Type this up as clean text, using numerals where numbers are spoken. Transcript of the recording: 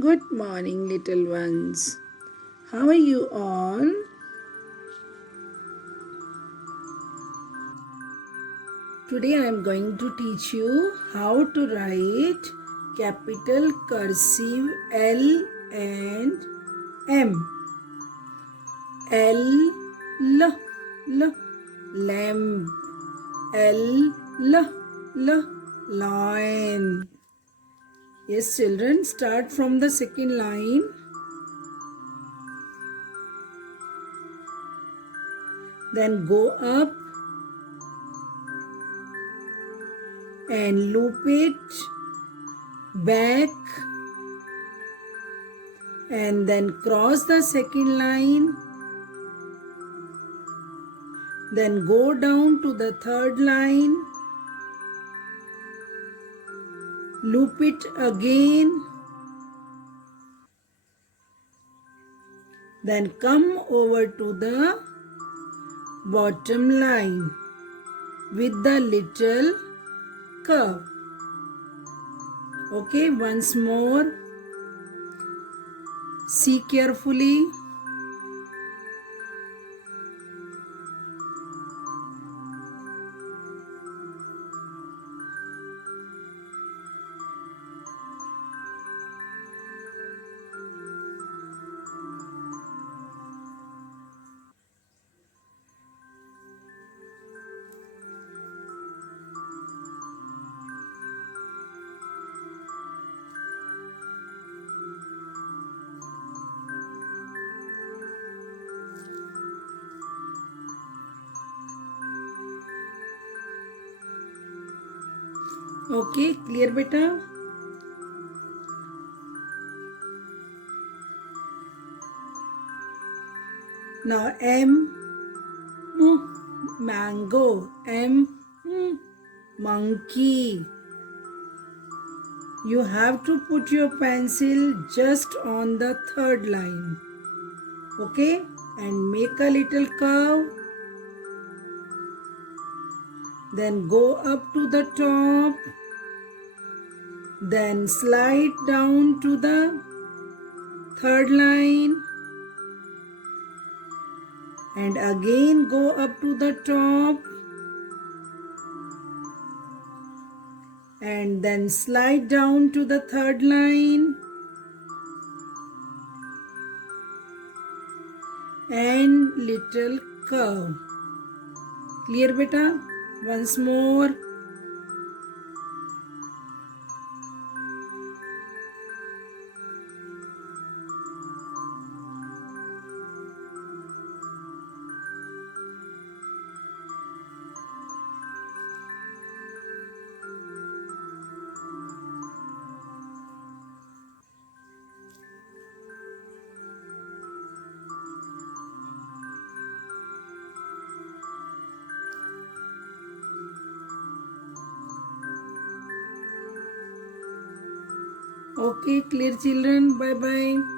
Good morning, little ones. How are you all? Today I am going to teach you how to write capital cursive L and M. L, lamp. L, lion. Yes, children, start from the second line. Then go up and loop it back and then cross the second line, then go down to the third line, loop it again, then come over to the bottom line with the little curve. Okay, once more, see carefully. Okay, clear beta? Now M, mango. M, monkey. You have to put your pencil just on the third line. Okay, and make a little curve. Then go up to the top. Then slide down to the third line. And again go up to the top. And then slide down to the third line. And little curve. Clear beta? Once more. Okay, clear children. Bye bye.